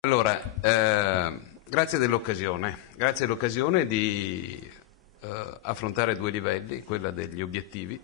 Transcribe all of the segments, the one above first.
Allora, grazie dell'occasione di affrontare due livelli, quella degli obiettivi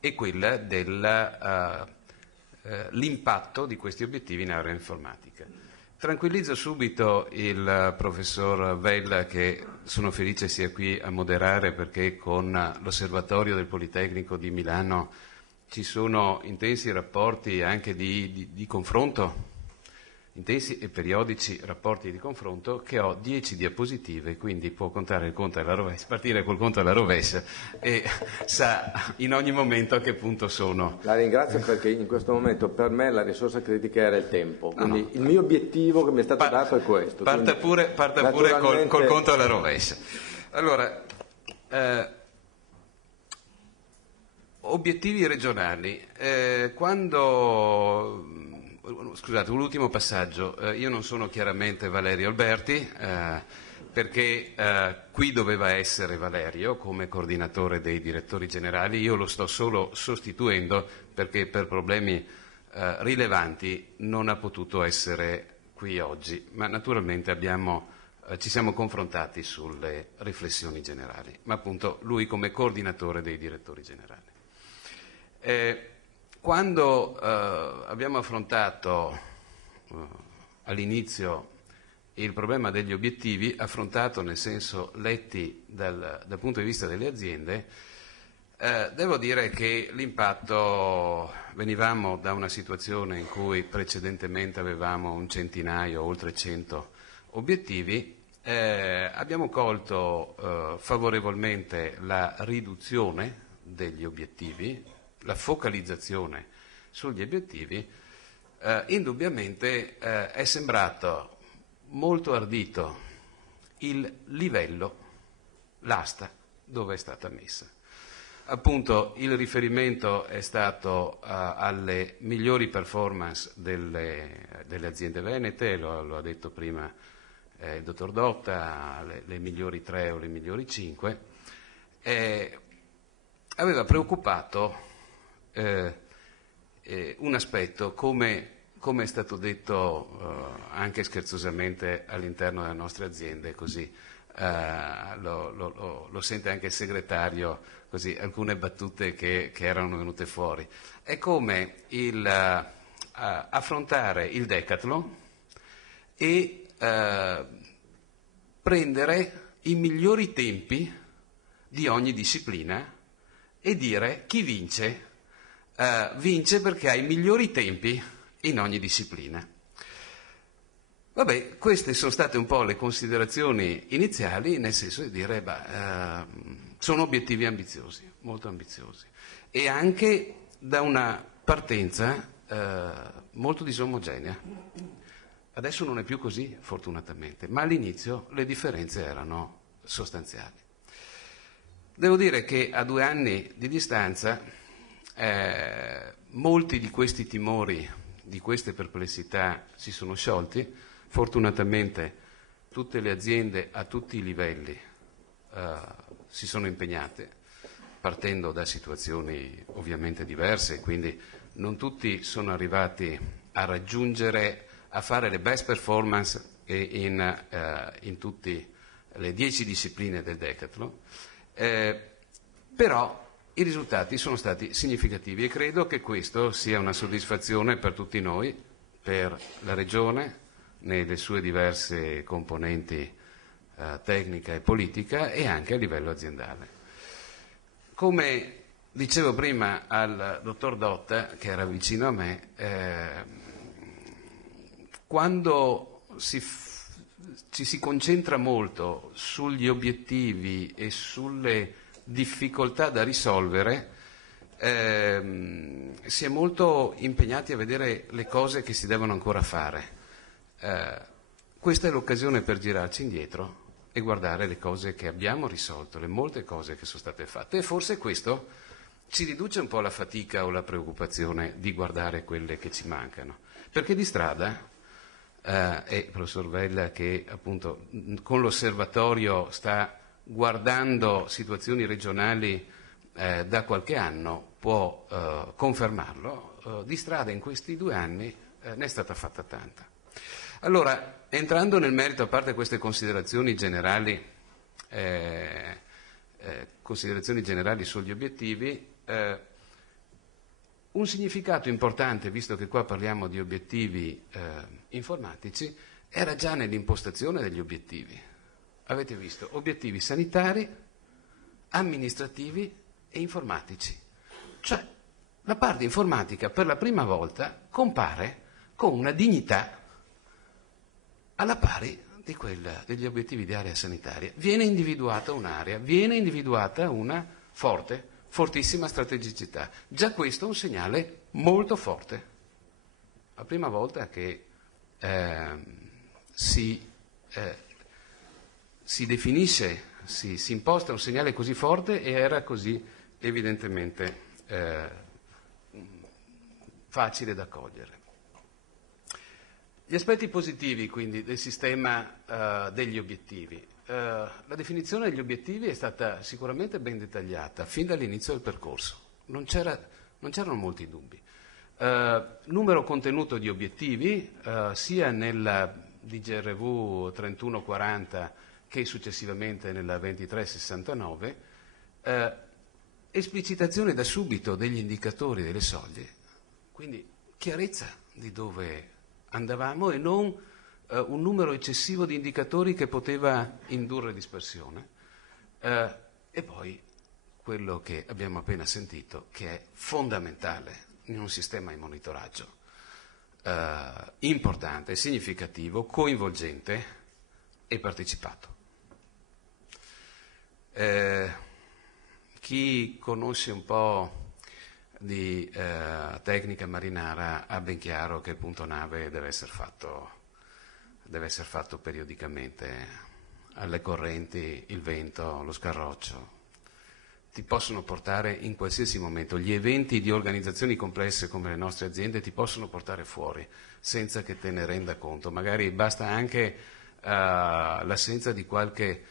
e quella dell'impatto di questi obiettivi in area informatica. Tranquillizzo subito il professor Vella, che sono felice sia qui a moderare, perché con l'Osservatorio del Politecnico di Milano ci sono intensi rapporti anche di confronto, intensi e periodici rapporti di confronto, che ho 10 diapositive, quindi può contare il conto alla rovescia, partire col conto alla rovescia e sa in ogni momento a che punto sono. La ringrazio perché in questo momento per me la risorsa critica era il tempo, quindi il mio obiettivo che mi è stato dato è questo. Parta pure col conto alla rovescia. Allora, obiettivi regionali. Scusate, un ultimo passaggio. Io non sono chiaramente Valerio Alberti, perché qui doveva essere Valerio come coordinatore dei direttori generali. Io lo sto solo sostituendo perché per problemi rilevanti non ha potuto essere qui oggi, ma naturalmente ci siamo confrontati sulle riflessioni generali, ma appunto lui come coordinatore dei direttori generali. Quando abbiamo affrontato all'inizio il problema degli obiettivi, affrontato nel senso letti dal punto di vista delle aziende, devo dire che l'impatto, venivamo da una situazione in cui precedentemente avevamo un centinaio, oltre 100 obiettivi, abbiamo colto favorevolmente la riduzione degli obiettivi, la focalizzazione sugli obiettivi. Indubbiamente è sembrato molto ardito il livello, l'asta dove è stata messa. Appunto il riferimento è stato alle migliori performance delle aziende venete, lo ha detto prima il dottor Dotta, le migliori 3 o le migliori 5. Aveva preoccupato un aspetto, come è stato detto anche scherzosamente all'interno delle nostre aziende, così lo sente anche il segretario, così alcune battute che erano venute fuori. È come affrontare il decathlon e prendere i migliori tempi di ogni disciplina e dire chi vince. Vince perché ha i migliori tempi in ogni disciplina. Vabbè, queste sono state un po' le considerazioni iniziali, nel senso di dire, sono obiettivi ambiziosi, molto ambiziosi, e anche da una partenza molto disomogenea. Adesso non è più così, fortunatamente, ma all'inizio le differenze erano sostanziali. Devo dire che a 2 anni di distanza molti di questi timori, di queste perplessità si sono sciolti. Fortunatamente tutte le aziende a tutti i livelli si sono impegnate, partendo da situazioni ovviamente diverse, quindi non tutti sono arrivati a raggiungere, a fare le best performance in tutte le 10 discipline del decathlon, però i risultati sono stati significativi e credo che questo sia una soddisfazione per tutti noi, per la Regione, nelle sue diverse componenti tecnica e politica, e anche a livello aziendale. Come dicevo prima al dottor Dotta, che era vicino a me, quando ci si concentra molto sugli obiettivi e sulle difficoltà da risolvere, si è molto impegnati a vedere le cose che si devono ancora fare. Questa è l'occasione per girarci indietro e guardare le cose che abbiamo risolto, le molte cose che sono state fatte, e forse questo ci riduce un po' la fatica o la preoccupazione di guardare quelle che ci mancano, perché di strada, e il professor Vella, che appunto con l'osservatorio sta guardando situazioni regionali da qualche anno può confermarlo, di strada in questi 2 anni ne è stata fatta tanta. Allora, entrando nel merito, a parte queste considerazioni generali sugli obiettivi, un significato importante, visto che qua parliamo di obiettivi informatici, era già nell'impostazione degli obiettivi. Avete visto? Obiettivi sanitari, amministrativi e informatici. Cioè, la parte informatica per la prima volta compare con una dignità alla pari degli obiettivi di area sanitaria. Viene individuata un'area, viene individuata una fortissima strategicità. Già questo è un segnale molto forte. La prima volta che si definisce, si imposta un segnale così forte e era così evidentemente facile da cogliere. Gli aspetti positivi quindi del sistema degli obiettivi. La definizione degli obiettivi è stata sicuramente ben dettagliata fin dall'inizio del percorso, non c'erano molti dubbi. Numero contenuto di obiettivi, sia nella DGRV 3140 che successivamente nella 2369, esplicitazione da subito degli indicatori, delle soglie, quindi chiarezza di dove andavamo e non un numero eccessivo di indicatori che poteva indurre dispersione. E poi quello che abbiamo appena sentito, che è fondamentale in un sistema di monitoraggio, importante, significativo, coinvolgente e partecipato. Chi conosce un po' di tecnica marinara ha ben chiaro che il punto nave deve essere fatto periodicamente. Alle correnti, il vento, lo scarroccio ti possono portare in qualsiasi momento. Gli eventi di organizzazioni complesse come le nostre aziende ti possono portare fuori senza che te ne renda conto. Magari basta anche l'assenza di qualche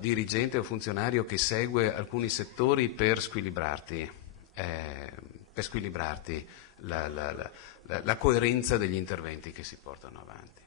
dirigente o funzionario che segue alcuni settori per squilibrarti la coerenza degli interventi che si portano avanti.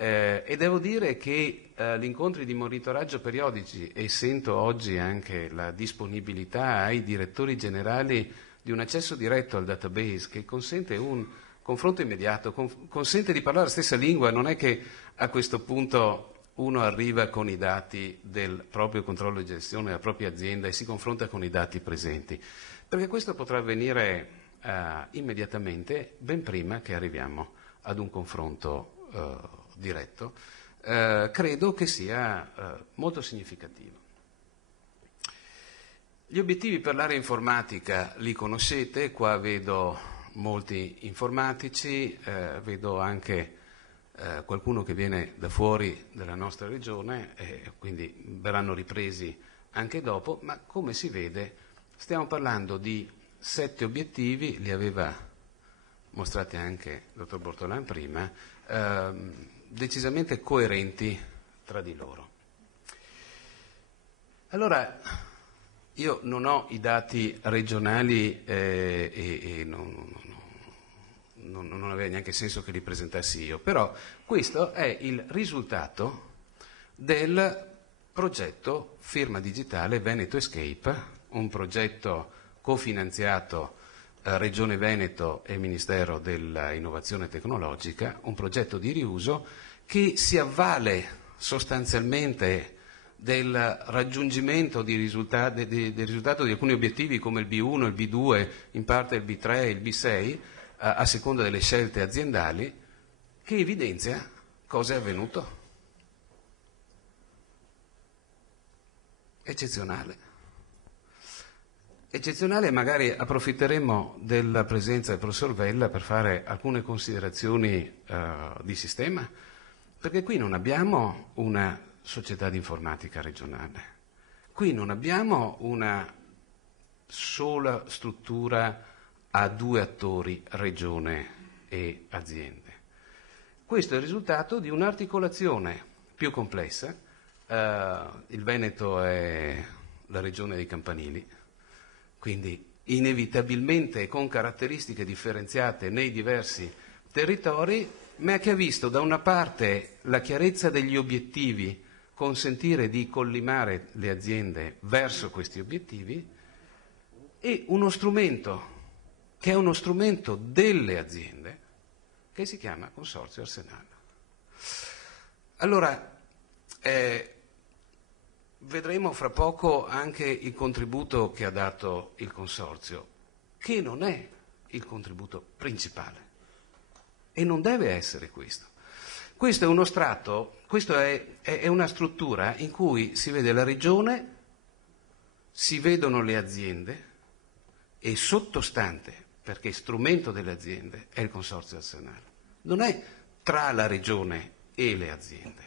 E devo dire che gli incontri di monitoraggio periodici, e sento oggi anche la disponibilità ai direttori generali di un accesso diretto al database che consente un confronto immediato, consente di parlare la stessa lingua, non è che a questo punto uno arriva con i dati del proprio controllo di gestione della propria azienda e si confronta con i dati presenti, perché questo potrà avvenire immediatamente, ben prima che arriviamo ad un confronto diretto, credo che sia molto significativo. Gli obiettivi per l'area informatica li conoscete, qua vedo molti informatici, vedo anche qualcuno che viene da fuori della nostra regione, quindi verranno ripresi anche dopo, ma come si vede stiamo parlando di 7 obiettivi, li aveva mostrati anche il dottor Bortolan prima, decisamente coerenti tra di loro. Allora, io non ho i dati regionali e non aveva neanche senso che li presentassi io, però questo è il risultato del progetto Firma Digitale Veneto Escape, un progetto cofinanziato Regione Veneto e Ministero dell'Innovazione Tecnologica, un progetto di riuso che si avvale sostanzialmente del raggiungimento del risultato di alcuni obiettivi come il B1, il B2, in parte il B3 e il B6, a seconda delle scelte aziendali, che evidenzia cosa è avvenuto. Eccezionale. Eccezionale, magari approfitteremo della presenza del professor Vella per fare alcune considerazioni di sistema, perché qui non abbiamo una società di informatica regionale, qui non abbiamo una sola struttura a 2 attori, regione e aziende. Questo è il risultato di un'articolazione più complessa il Veneto è la regione dei campanili, quindi inevitabilmente con caratteristiche differenziate nei diversi territori, ma che ha visto da una parte la chiarezza degli obiettivi, consentire di collimare le aziende verso questi obiettivi, e uno strumento che è uno strumento delle aziende che si chiama Consorzio Arsenal. Allora, vedremo fra poco anche il contributo che ha dato il Consorzio, che non è il contributo principale e non deve essere questo. Questo è uno strato, questa è una struttura in cui si vede la regione, si vedono le aziende e sottostante, perché strumento delle aziende, è il Consorzio Arsenal. Non è tra la regione e le aziende.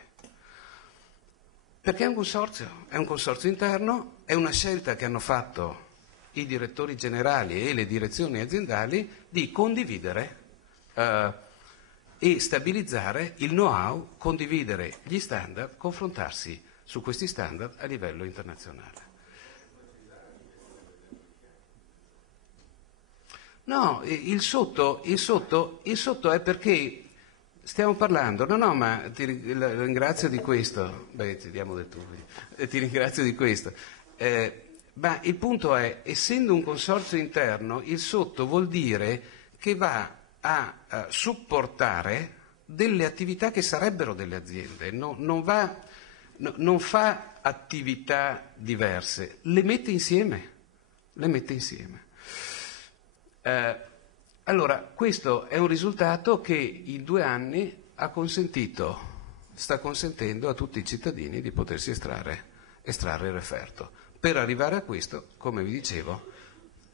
Perché è un consorzio interno, è una scelta che hanno fatto i direttori generali e le direzioni aziendali di condividere e stabilizzare il know-how, condividere gli standard, confrontarsi su questi standard a livello internazionale. No, il sotto è perché stiamo parlando, no, ma ti ringrazio di questo, ti diamo del tu, ti ringrazio di questo, ma il punto è, essendo un consorzio interno, il sotto vuol dire che va a supportare delle attività che sarebbero delle aziende, non fa attività diverse, le mette insieme. Allora, questo è un risultato che in 2 anni sta consentendo a tutti i cittadini di potersi estrarre il referto. Per arrivare a questo, come vi dicevo,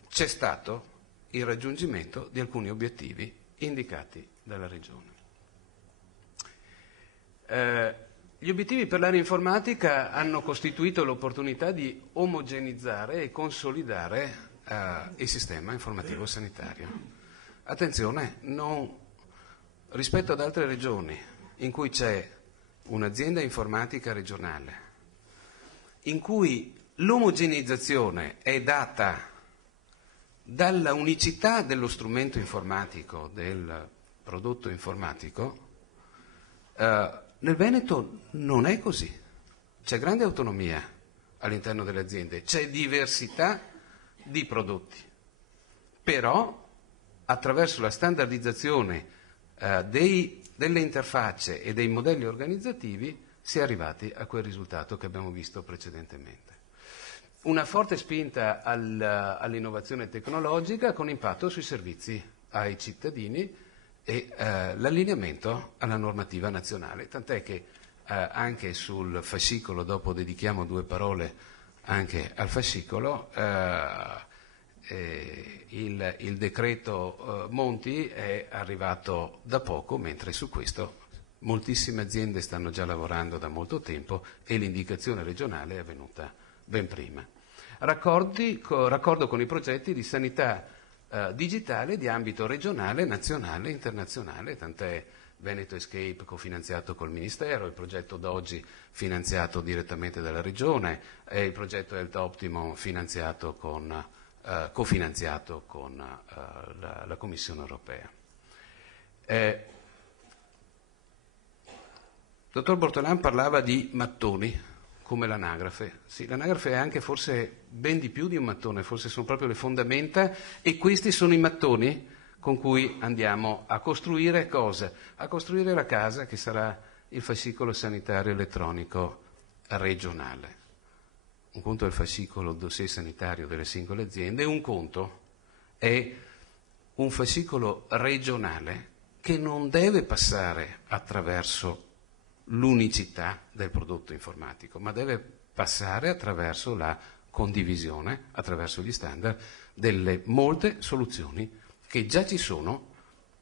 c'è stato il raggiungimento di alcuni obiettivi indicati dalla Regione. Gli obiettivi per l'area informatica hanno costituito l'opportunità di omogenizzare e consolidare il sistema informativo sanitario. Attenzione, rispetto ad altre regioni in cui c'è un'azienda informatica regionale, in cui l'omogeneizzazione è data dalla unicità dello strumento informatico, del prodotto informatico, nel Veneto non è così. C'è grande autonomia all'interno delle aziende, c'è diversità di prodotti, però attraverso la standardizzazione delle interfacce e dei modelli organizzativi si è arrivati a quel risultato che abbiamo visto precedentemente. Una forte spinta all'innovazione tecnologica con impatto sui servizi ai cittadini e l'allineamento alla normativa nazionale, tant'è che anche sul fascicolo, dopo dedichiamo 2 parole anche al fascicolo, il decreto Monti è arrivato da poco, mentre su questo moltissime aziende stanno già lavorando da molto tempo e l'indicazione regionale è avvenuta ben prima. Raccordo con i progetti di sanità digitale di ambito regionale, nazionale e internazionale, tant'è Veneto Escape cofinanziato col Ministero, il progetto Doggi finanziato direttamente dalla Regione e il progetto Health Optimum cofinanziato con la Commissione Europea. Dottor Bortolan parlava di mattoni come l'anagrafe. Sì, l'anagrafe è anche forse ben di più di un mattone, forse sono proprio le fondamenta, e questi sono i mattoni con cui andiamo a costruire cosa? A costruire la casa che sarà il fascicolo sanitario elettronico regionale. Un conto è il fascicolo dossier sanitario delle singole aziende, un conto è un fascicolo regionale che non deve passare attraverso l'unicità del prodotto informatico, ma deve passare attraverso la condivisione, attraverso gli standard, delle molte soluzioni che già ci sono,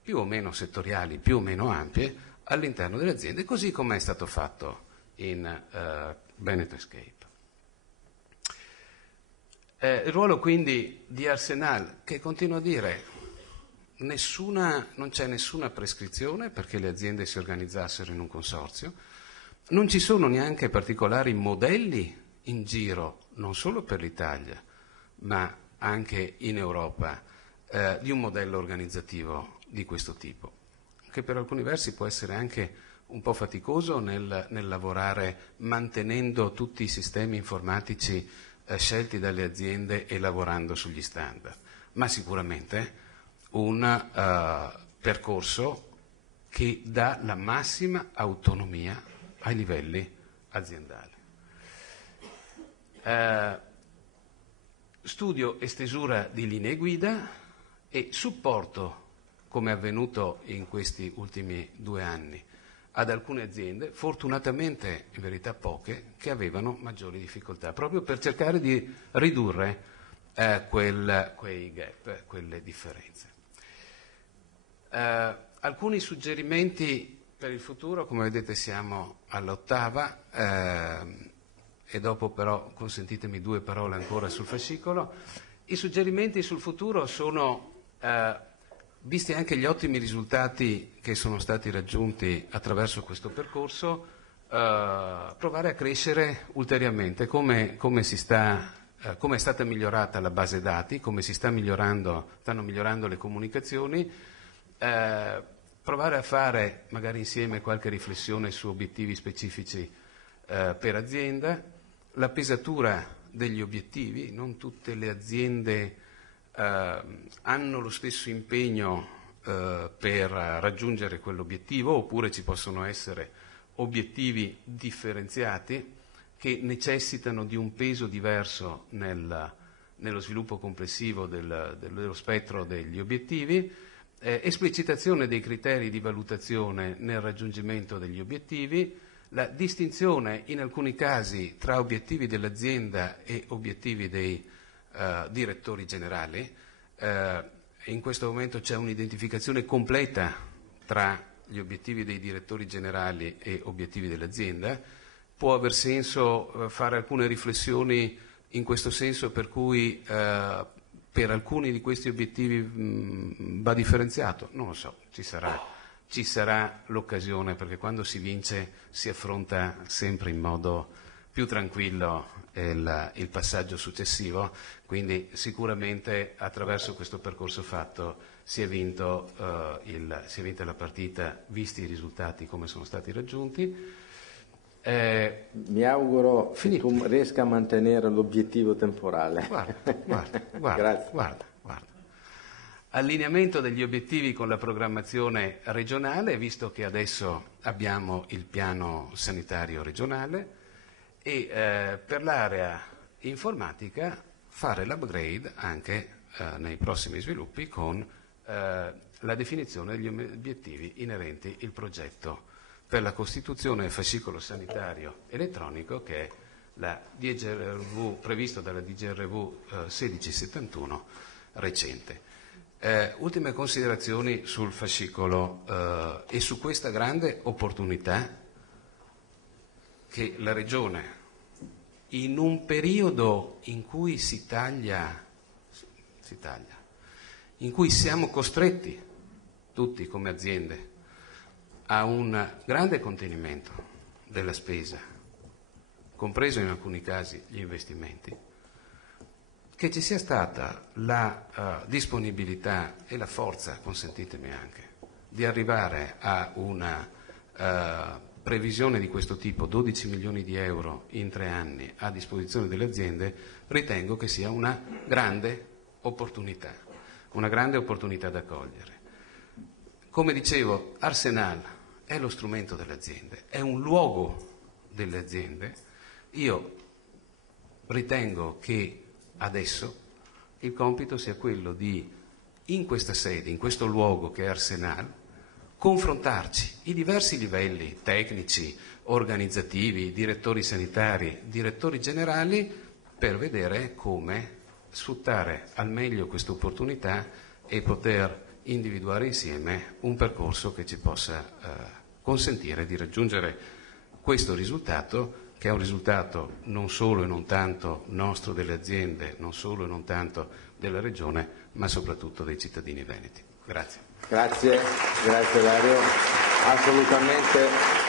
più o meno settoriali, più o meno ampie, all'interno delle aziende, così come è stato fatto in Veneto Escape. Il ruolo quindi di Arsenal, che continuo a dire, non c'è nessuna prescrizione perché le aziende si organizzassero in un consorzio, non ci sono neanche particolari modelli in giro, non solo per l'Italia, ma anche in Europa, di un modello organizzativo di questo tipo, che per alcuni versi può essere anche un po' faticoso nel lavorare mantenendo tutti i sistemi informatici scelti dalle aziende e lavorando sugli standard, ma sicuramente un percorso che dà la massima autonomia ai livelli aziendali. Studio e stesura di linee guida e supporto, come è avvenuto in questi ultimi 2 anni, ad alcune aziende, fortunatamente in verità poche, che avevano maggiori difficoltà, proprio per cercare di ridurre quei gap, quelle differenze. Alcuni suggerimenti per il futuro, come vedete siamo all'8ª, e dopo però consentitemi 2 parole ancora sul fascicolo. I suggerimenti sul futuro sono, visti anche gli ottimi risultati che sono stati raggiunti attraverso questo percorso, provare a crescere ulteriormente, come è stata migliorata la base dati, come stanno migliorando le comunicazioni, provare a fare magari insieme qualche riflessione su obiettivi specifici per azienda, la pesatura degli obiettivi. Non tutte le aziende hanno lo stesso impegno per raggiungere quell'obiettivo, oppure ci possono essere obiettivi differenziati che necessitano di un peso diverso nello sviluppo complessivo dello spettro degli obiettivi, esplicitazione dei criteri di valutazione nel raggiungimento degli obiettivi, la distinzione in alcuni casi tra obiettivi dell'azienda e obiettivi dei direttori generali. In questo momento c'è un'identificazione completa tra gli obiettivi dei direttori generali e obiettivi dell'azienda. Può aver senso fare alcune riflessioni in questo senso, per cui per alcuni di questi obiettivi va differenziato? Non lo so, ci sarà l'occasione, perché quando si vince si affronta sempre in modo più tranquillo il passaggio successivo, quindi sicuramente attraverso questo percorso fatto si è vinta la partita, visti i risultati come sono stati raggiunti. Mi auguro che tu riesca a mantenere l'obiettivo temporale. Guarda. Allineamento degli obiettivi con la programmazione regionale, visto che adesso abbiamo il piano sanitario regionale, e per l'area informatica fare l'upgrade anche nei prossimi sviluppi con la definizione degli obiettivi inerenti il progetto per la costituzione del fascicolo sanitario elettronico, che è la DGRV, previsto dalla DGRV 1671 recente. Ultime considerazioni sul fascicolo e su questa grande opportunità che la Regione, in un periodo in cui si taglia, in cui siamo costretti tutti come aziende a un grande contenimento della spesa, compreso in alcuni casi gli investimenti, che ci sia stata la disponibilità e la forza, consentitemi anche, di arrivare a una previsione di questo tipo, 12 milioni di euro in 3 anni a disposizione delle aziende, ritengo che sia una grande opportunità da cogliere. Come dicevo, Arsenal è lo strumento delle aziende, è un luogo delle aziende. Io ritengo che adesso il compito sia quello di, in questa sede, in questo luogo che è Arsenal, confrontarci i diversi livelli tecnici, organizzativi, direttori sanitari, direttori generali, per vedere come sfruttare al meglio questa opportunità e poter individuare insieme un percorso che ci possa consentire di raggiungere questo risultato, che è un risultato non solo e non tanto nostro delle aziende, non solo e non tanto della Regione, ma soprattutto dei cittadini veneti. Grazie. Grazie Dario, assolutamente.